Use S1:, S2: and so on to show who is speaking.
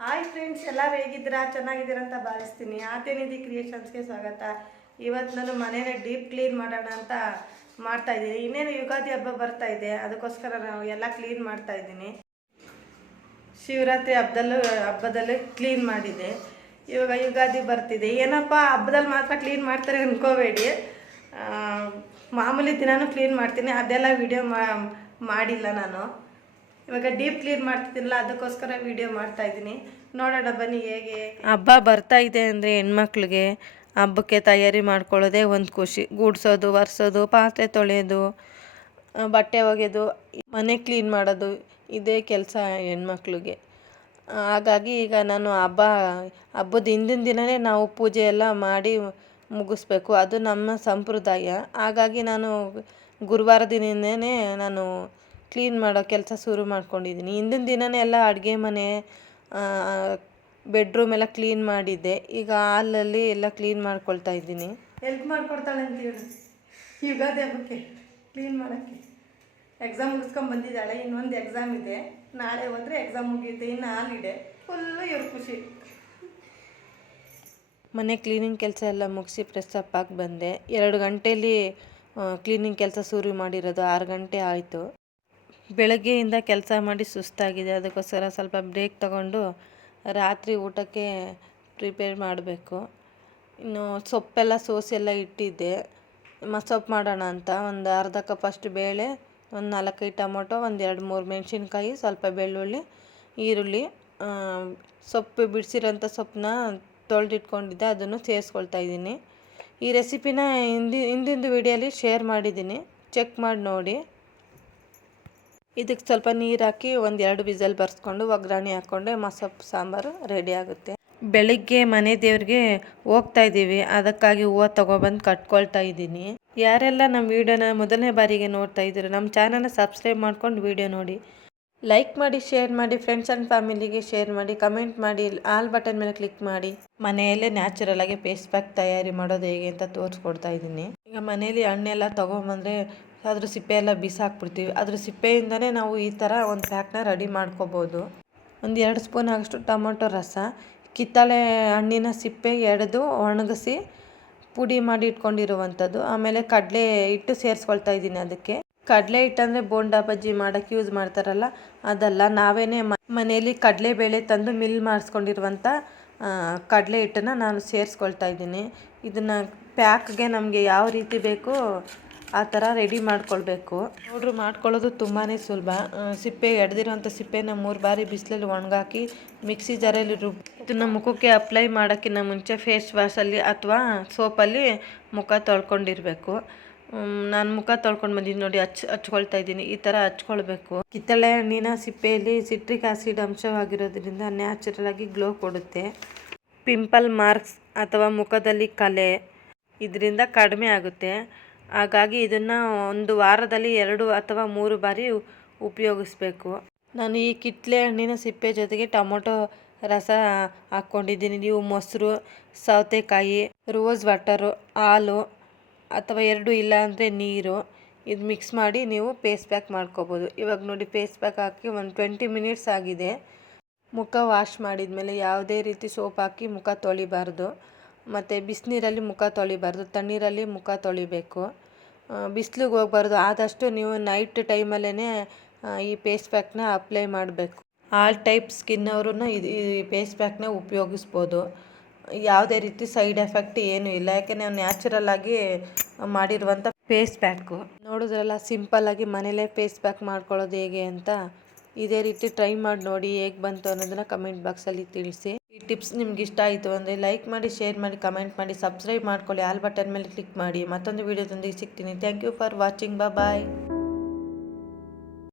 S1: ಎಲ್ಲರೂ ಹೇಗಿದ್ದೀರಾ? ಚೆನ್ನಾಗಿದ್ದೀರಾ ಅಂತ ಭಾವಿಸ್ತೀನಿ. ಆತೇನಿಧಿ ಕ್ರಿಯೇಷನ್ಸ್ಗೆ ಸ್ವಾಗತ. ಇವತ್ತು ನಾನು ಮನೇನ ಡೀಪ್ ಕ್ಲೀನ್ ಮಾಡೋಣ ಅಂತ ಮಾಡ್ತಾ ಇದ್ದೀನಿ. ಇನ್ನೇನು ಯುಗಾದಿ ಹಬ್ಬ ಬರ್ತಾ ಇದೆ ಅದಕ್ಕೋಸ್ಕರ ನಾವು ಎಲ್ಲ ಕ್ಲೀನ್ ಮಾಡ್ತಾ ಇದ್ದೀನಿ. ಶಿವರಾತ್ರಿ ಹಬ್ಬದಲ್ಲೂ ಹಬ್ಬದಲ್ಲೂ ಕ್ಲೀನ್ ಮಾಡಿದೆ. ಇವಾಗ ಯುಗಾದಿ ಬರ್ತಿದೆ. ಏನಪ್ಪ ಹಬ್ಬದಲ್ಲಿ ಮಾತ್ರ ಕ್ಲೀನ್ ಮಾಡ್ತಾರೆ ಅನ್ಕೋಬೇಡಿ. ಆ, ಮಾಮೂಲಿ ದಿನಾನು ಕ್ಲೀನ್ ಮಾಡ್ತೀನಿ. ಅದೆಲ್ಲ ವಿಡಿಯೋ ಮಾಡಿಲ್ಲ ನಾನು. ಇವಾಗ ಡೀಪ್ ಕ್ಲೀನ್ ಮಾಡ್ತಿದ್ದೀನಲ್ಲ, ಅದಕ್ಕೋಸ್ಕರ ವಿಡಿಯೋ ಮಾಡ್ತಾ ಇದ್ದೀನಿ. ನೋಡೋಣ ಬನ್ನಿ ಹೇಗೆ.
S2: ಹಬ್ಬ ಬರ್ತಾ ಇದೆ ಅಂದರೆ ಹೆಣ್ಮಕ್ಳಿಗೆ ಹಬ್ಬಕ್ಕೆ ತಯಾರಿ ಮಾಡ್ಕೊಳ್ಳೋದೇ ಒಂದು ಖುಷಿ. ಗೂಡ್ಸೋದು, ಒರೆಸೋದು, ಪಾತ್ರೆ ತೊಳೆಯೋದು ಬಟ್ಟೆ ಒಗೆಯೋದು ಮನೆ ಕ್ಲೀನ್ ಮಾಡೋದು ಇದೇ ಕೆಲಸ ಹೆಣ್ಮಕ್ಳಿಗೆ. ಹಾಗಾಗಿ ಈಗ ನಾನು ಹಬ್ಬ, ಹಬ್ಬದ ಹಿಂದಿನ ದಿನವೇ ನಾವು ಪೂಜೆ ಎಲ್ಲ ಮಾಡಿ ಮುಗಿಸ್ಬೇಕು. ಅದು ನಮ್ಮ ಸಂಪ್ರದಾಯ. ಹಾಗಾಗಿ ನಾನು ಗುರುವಾರ ದಿನನೇ ನಾನು ಕ್ಲೀನ್ ಮಾಡೋ ಕೆಲಸ ಶುರು ಮಾಡ್ಕೊಂಡಿದ್ದೀನಿ. ಹಿಂದಿನ ದಿನವೇ ಎಲ್ಲ ಅಡುಗೆ ಮನೆ ಬೆಡ್ರೂಮ್ ಎಲ್ಲ ಕ್ಲೀನ್ ಮಾಡಿದ್ದೆ. ಈಗ ಹಾಲಲ್ಲಿ ಎಲ್ಲ ಕ್ಲೀನ್ ಮಾಡ್ಕೊಳ್ತಾ ಇದ್ದೀನಿ.
S1: ಹೆಲ್ಪ್ ಮಾಡ್ಕೊಡ್ತಾಳೆ ಅಂತ ಹೇಳಿ. ಯುಗಾದಿ ಹಬ್ಬಕ್ಕೆ ಕ್ಲೀನ್ ಮಾಡೋಕ್ಕೆ. ಎಕ್ಸಾಮ್ ಮುಗಿಸ್ಕೊಂಡು ಬಂದಿದ್ದಾಳೆ. ಇನ್ನೊಂದು ಎಕ್ಸಾಮ್ ಇದೆ. ನಾಳೆ ಹೋದರೆ ಎಕ್ಸಾಮ್ ಮುಗಿಯುತ್ತೆ. ಇನ್ನು ಹಾಲಿದೆ. ಫುಲ್ಲು ಇವ್ರ ಖುಷಿ.
S2: ಮನೆ ಕ್ಲೀನಿಂಗ್ ಕೆಲಸ ಎಲ್ಲ ಮುಗಿಸಿ ಫ್ರೆಶ್ ಅಪ್ ಆಗಿ ಬಂದೆ. ಎರಡು ಗಂಟೇಲಿ ಕ್ಲೀನಿಂಗ್ ಕೆಲಸ ಶುರು ಮಾಡಿರೋದು. ಆರು ಗಂಟೆ ಆಯಿತು. ಬೆಳಗ್ಗೆಯಿಂದ ಕೆಲಸ ಮಾಡಿ ಸುಸ್ತಾಗಿದೆ. ಅದಕ್ಕೋಸ್ಕರ ಸ್ವಲ್ಪ ಬ್ರೇಕ್ ತಗೊಂಡು ರಾತ್ರಿ ಊಟಕ್ಕೆ ಪ್ರಿಪೇರ್ ಮಾಡಬೇಕು. ಇನ್ನು ಸೊಪ್ಪೆಲ್ಲ ಸೋಸೆಲ್ಲ ಇಟ್ಟಿದ್ದೆ. ಮಸೊಪ್ಪು ಮಾಡೋಣ ಅಂತ. ಒಂದು ಅರ್ಧ ಕಪ್ ಅಷ್ಟು ಬೇಳೆ, ಒಂದು ನಾಲ್ಕೈದು ಟೊಮೊಟೊ, ಒಂದು ಎರಡು ಮೂರು ಮೆಣಸಿನ್ಕಾಯಿ, ಸ್ವಲ್ಪ ಬೆಳ್ಳುಳ್ಳಿ, ಈರುಳ್ಳಿ ಸೊಪ್ಪು ಬಿಡಿಸಿರೋಂಥ ಸೊಪ್ಪನ್ನ ತೊಳೆದಿಟ್ಕೊಂಡಿದ್ದೆ. ಅದನ್ನು ಸೇರಿಸ್ಕೊಳ್ತಾ ಇದ್ದೀನಿ. ಈ ರೆಸಿಪಿನ ಹಿಂದಿ, ಹಿಂದಿಂದು ವಿಡಿಯೋಲಿ ಶೇರ್ ಮಾಡಿದ್ದೀನಿ. ಚೆಕ್ ಮಾಡಿ ನೋಡಿ. ಇದಕ್ಕೆ ಸ್ವಲ್ಪ ನೀರು ಹಾಕಿ ಒಂದು ಎರಡು ಬರ್ಸ್ಕೊಂಡು ಒಗ್ಗರಣೆ ಹಾಕ್ಕೊಂಡೆ ಮಸೊಪ್ಪು ಸಾಂಬಾರು ರೆಡಿ ಆಗುತ್ತೆ. ಬೆಳಿಗ್ಗೆ ಮನೆ ದೇವ್ರಿಗೆ ಹೋಗ್ತಾ ಇದ್ದೀವಿ. ಅದಕ್ಕಾಗಿ ಹೂವು ತೊಗೊಬಂದು ಕಟ್ಕೊಳ್ತಾ ಇದ್ದೀನಿ. ಯಾರೆಲ್ಲ ನಮ್ಮ ವಿಡಿಯೋನ ಮೊದಲನೇ ಬಾರಿಗೆ ನೋಡ್ತಾ ಇದ್ದೀರೋ, ನಮ್ಮ ಚಾನಲ್ನ ಸಬ್ಸ್ಕ್ರೈಬ್ ಮಾಡ್ಕೊಂಡು ವಿಡಿಯೋ ನೋಡಿ. ಲೈಕ್ ಮಾಡಿ ಶೇರ್ ಮಾಡಿ ಫ್ರೆಂಡ್ಸ್ ಆ್ಯಂಡ್ ಫ್ಯಾಮಿಲಿಗೆ ಶೇರ್ ಮಾಡಿ ಕಮೆಂಟ್ ಮಾಡಿ ಆಲ್ ಬಟನ್ ಮೇಲೆ ಕ್ಲಿಕ್ ಮಾಡಿ. ಮನೆಯಲ್ಲೇ ನ್ಯಾಚುರಲ್ ಆಗಿ ಪೇಸ್ಟ್ ಪ್ಯಾಕ್ ತಯಾರಿ ಮಾಡೋದು ಹೇಗೆ ಅಂತ ತೋರಿಸ್ಕೊಡ್ತಾ ಇದ್ದೀನಿ. ಈಗ ಮನೇಲಿ ಹಣ್ಣೆಲ್ಲ ತೊಗೊಂಬಂದರೆ ಅದ್ರ ಸಿಪ್ಪೆ ಎಲ್ಲ ಬಿಸಾಕ್ಬಿಡ್ತೀವಿ. ಅದ್ರ ಸಿಪ್ಪೆಯಿಂದನೇ ನಾವು ಈ ಥರ ಒಂದು ಪ್ಯಾಕ್ನ ರೆಡಿ ಮಾಡ್ಕೋಬೋದು. ಒಂದು ಎರಡು ಸ್ಪೂನ್ ಆಗಷ್ಟು ಟೊಮೊಟೊ ರಸ, ಕಿತ್ತಳೆ ಹಣ್ಣಿನ ಸಿಪ್ಪೆ ಎಡೆದು ಒಣಗಿಸಿ ಪುಡಿ ಮಾಡಿ ಇಟ್ಕೊಂಡಿರುವಂಥದ್ದು. ಆಮೇಲೆ ಕಡಲೆ ಹಿಟ್ಟು ಸೇರಿಸ್ಕೊಳ್ತಾ ಇದ್ದೀನಿ ಅದಕ್ಕೆ. ಕಡಲೆ ಹಿಟ್ಟಂದರೆ ಬೋಂಡಾ, ಬಜ್ಜಿ ಮಾಡೋಕ್ಕೆ ಯೂಸ್ ಮಾಡ್ತಾರಲ್ಲ, ಅದಲ್ಲ ನಾವೇನೇ ಮನೆಯಲ್ಲಿ ಕಡಲೆ ಬೇಳೆ ತಂದು ಮಿಲ್ ಮಾಡಿಸ್ಕೊಂಡಿರುವಂಥ ಕಡಲೆ ಹಿಟ್ಟನ್ನು ನಾನು ಸೇರಿಸ್ಕೊಳ್ತಾ ಇದ್ದೀನಿ. ಇದನ್ನು ಪ್ಯಾಕ್ಗೆ ನಮಗೆ ಯಾವ ರೀತಿ ಬೇಕೋ ಆ ಥರ ರೆಡಿ ಮಾಡ್ಕೊಳ್ಬೇಕು. ಪೌಡ್ರ್ ಮಾಡ್ಕೊಳ್ಳೋದು ತುಂಬಾ ಸುಲಭ. ಸಿಪ್ಪೆ ಎಡ್ದಿರೋಂಥ ಸಿಪ್ಪೆನ ಮೂರು ಬಾರಿ ಬಿಸಿಲಲ್ಲಿ ಒಣಗಾಕಿ ಮಿಕ್ಸಿ ಜಾರಲ್ಲಿ ರುಬ್ ಇದನ್ನು ಮುಖಕ್ಕೆ ಅಪ್ಲೈ ಮಾಡೋಕ್ಕಿಂತ ಮುಂಚೆ ಫೇಸ್ ವಾಶಲ್ಲಿ ಅಥವಾ ಸೋಪಲ್ಲಿ ಮುಖ ತೊಳ್ಕೊಂಡಿರಬೇಕು. ನಾನು ಮುಖ ತೊಳ್ಕೊಂಡು ಬಂದಿದ್ದೀನಿ ನೋಡಿ, ಹಚ್, ಹಚ್ಕೊಳ್ತಾ ಇದ್ದೀನಿ. ಈ ಥರ ಹಚ್ಕೊಳ್ಬೇಕು. ಕಿತ್ತಳೆ ಹಣ್ಣಿನ ಸಿಪ್ಪೆಯಲ್ಲಿ ಸಿಟ್ರಿಕ್ ಆಸಿಡ್ ಅಂಶವಾಗಿರೋದ್ರಿಂದ ನ್ಯಾಚುರಲ್ ಆಗಿ ಗ್ಲೋ ಕೊಡುತ್ತೆ. ಪಿಂಪಲ್ ಮಾರ್ಕ್ಸ್ ಅಥವಾ ಮುಖದಲ್ಲಿ ಕಲೆ ಇದರಿಂದ ಕಡಿಮೆ ಆಗುತ್ತೆ. ಹಾಗಾಗಿ ಇದನ್ನು ಒಂದು ವಾರದಲ್ಲಿ ಎರಡು ಅಥವಾ ಮೂರು ಬಾರಿ ಉಪಯೋಗಿಸ್ಬೇಕು. ನಾನು ಈ ಕಿತ್ತಳೆ ಹಣ್ಣಿನ ಸಿಪ್ಪೆ ಜೊತೆಗೆ ಟೊಮೊಟೊ ರಸ ಹಾಕ್ಕೊಂಡಿದ್ದೀನಿ. ನೀವು ಮೊಸರು, ಸೌತೆಕಾಯಿ, ರೋಸ್ ವಾಟರು, ಹಾಲು ಅಥವಾ ಎರಡು ಇಲ್ಲ ಅಂದರೆ ನೀರು ಇದು ಮಿಕ್ಸ್ ಮಾಡಿ ನೀವು ಪೇಸ್ಟ್ ಪ್ಯಾಕ್ ಮಾಡ್ಕೋಬೋದು. ಇವಾಗ ನೋಡಿ ಪೇಸ್ಟ್ ಪ್ಯಾಕ್ ಹಾಕಿ ಒಂದು ಟ್ವೆಂಟಿ ಮಿನಿಟ್ಸ್ ಆಗಿದೆ. ಮುಖ ವಾಶ್ ಮಾಡಿದ ಮೇಲೆ ಯಾವುದೇ ರೀತಿ ಸೋಪ್ ಹಾಕಿ ಮುಖ ತೊಳಿಬಾರ್ದು. ಮತ್ತು ಬಿಸಿನೀರಲ್ಲಿ ಮುಖ ತೊಳಿಬಾರ್ದು, ತಣ್ಣೀರಲ್ಲಿ ಮುಖ ತೊಳಿಬೇಕು. ಬಿಸ್ಲಿಗೆ ಹೋಗ್ಬಾರ್ದು. ಆದಷ್ಟು ನೀವು ನೈಟ್ ಟೈಮಲ್ಲೇ ಈ ಪೇಸ್ ಪ್ಯಾಕ್ನ ಅಪ್ಲೈ ಮಾಡಬೇಕು. ಆಲ್ ಟೈಪ್ ಸ್ಕಿನ್ ಅವರು ಇದು ಈ ಪೇಸ್ ಪ್ಯಾಕ್ನ ಉಪಯೋಗಿಸ್ಬೋದು. ಯಾವುದೇ ರೀತಿ ಸೈಡ್ ಎಫೆಕ್ಟ್ ಏನೂ ಇಲ್ಲ. ಯಾಕೆ ನಾವು ನ್ಯಾಚುರಲ್ ಆಗಿ ಮಾಡಿರುವಂಥ ಪೇಸ್ಟ್ ಪ್ಯಾಕು ನೋಡಿದ್ರಲ್ಲ ಸಿಂಪಲ್ಲಾಗಿ ಮನೇಲೇ ಫೇಸ್ ಪ್ಯಾಕ್ ಮಾಡ್ಕೊಳ್ಳೋದು ಹೇಗೆ ಅಂತ, ಇದೇ ರೀತಿ ಟ್ರೈ ಮಾಡಿ ನೋಡಿ ಹೇಗೆ ಬಂತು ಅನ್ನೋದನ್ನು ಕಮೆಂಟ್ ಬಾಕ್ಸಲ್ಲಿ ತಿಳಿಸಿ. ಈ ಟಿಪ್ಸ್ ನಿಮ್ಗೆ ಇಷ್ಟ ಆಯಿತು ಅಂದರೆ ಲೈಕ್ ಮಾಡಿ ಶೇರ್ ಮಾಡಿ ಕಮೆಂಟ್ ಮಾಡಿ ಸಬ್ಸ್ಕ್ರೈಬ್ ಮಾಡ್ಕೊಳ್ಳಿ. ಆಲ್ ಬಟನ್ ಮೇಲೆ ಕ್ಲಿಕ್ ಮಾಡಿ. ಮತ್ತೊಂದು ವೀಡಿಯೋದೊಂದಿಗೆ ಸಿಗ್ತೀನಿ. Thank you for watching bye